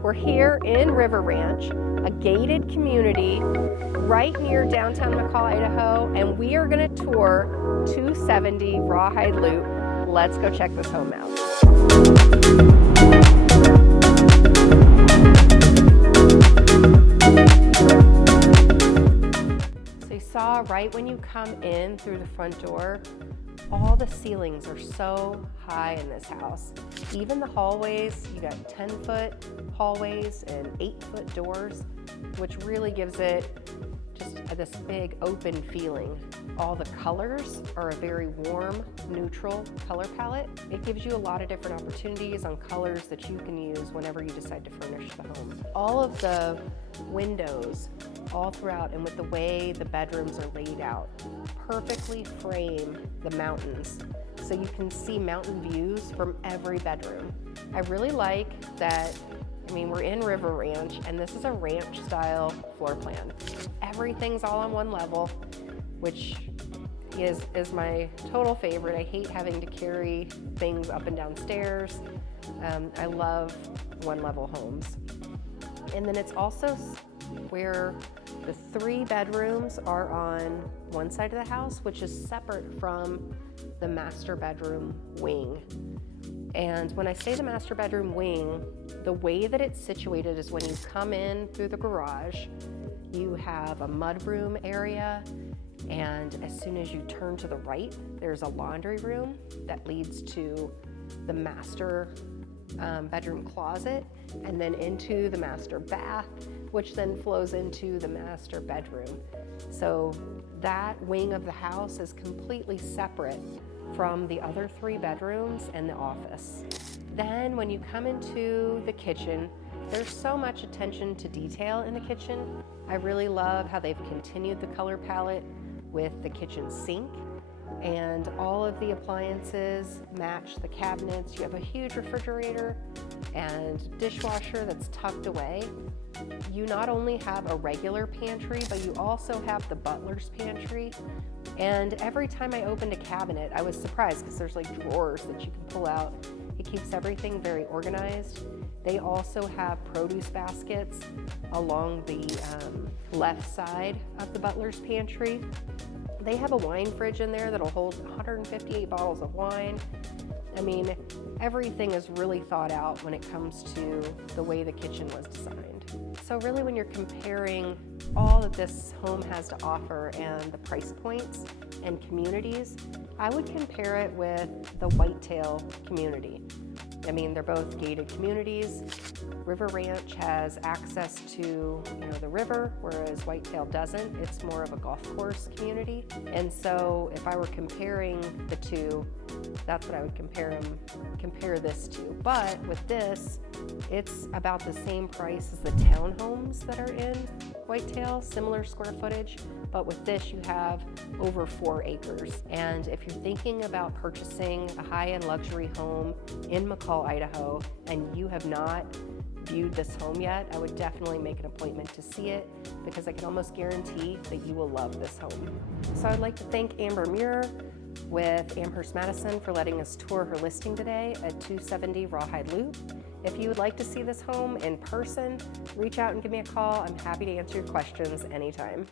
We're here in River Ranch, a gated community right near downtown McCall, Idaho, and we are going to tour 270 Rawhide Loop. Let's go check this home out. So you saw right when you come in through the front door, all the ceilings are so high in this house. Even the hallways, you got 10-foot hallways and 8-foot doors, which really gives it just this big open feeling. All the colors are a very warm, neutral color palette. It gives you a lot of different opportunities on colors that you can use whenever you decide to furnish the home. All of the windows all throughout, and with the way the bedrooms are laid out, perfectly frame the mountains so you can see mountain views from every bedroom. I really like that. We're in River Ranch, and this is a ranch style floor plan. Everything's all on one level, which is my total favorite. I hate having to carry things up and down stairs. I love one level homes. And then it's also where the 3 bedrooms are on one side of the house, which is separate from the master bedroom wing. And when I say the master bedroom wing, the way that it's situated is when you come in through the garage, you have a mudroom area, and as soon as you turn to the right, there's a laundry room that leads to the master bedroom closet, and then into the master bath, which then flows into the master bedroom. So that wing of the house is completely separate from the other 3 bedrooms and the office. Then when you come into the kitchen, there's so much attention to detail in the kitchen. I really love how they've continued the color palette with the kitchen sink, and all of the appliances match the cabinets. You have a huge refrigerator and dishwasher that's tucked away. You not only have a regular pantry, but you also have the butler's pantry. And every time I opened a cabinet, I was surprised because there's like drawers that you can pull out. It keeps everything very organized. They also have produce baskets along the left side of the butler's pantry. They have a wine fridge in there that'll hold 158 bottles of wine. Everything is really thought out when it comes to the way the kitchen was designed. So really, when you're comparing all that this home has to offer and the price points and communities, I would compare it with the Whitetail community. They're both gated communities. River Ranch has access to the river, whereas Whitetail doesn't. It's more of a golf course community. And so if I were comparing the two, that's what I would compare this to. But with this, it's about the same price as the townhomes that are in Whitetail, similar square footage, but with this you have over 4 acres. And if you're thinking about purchasing a high-end luxury home in McCall, Idaho, and you have not viewed this home yet, I would definitely make an appointment to see it, because I can almost guarantee that you will love this home. So I'd like to thank Amber Muir with Amherst Madison for letting us tour her listing today at 270 Rawhide Loop. If you would like to see this home in person, reach out and give me a call. I'm happy to answer your questions anytime.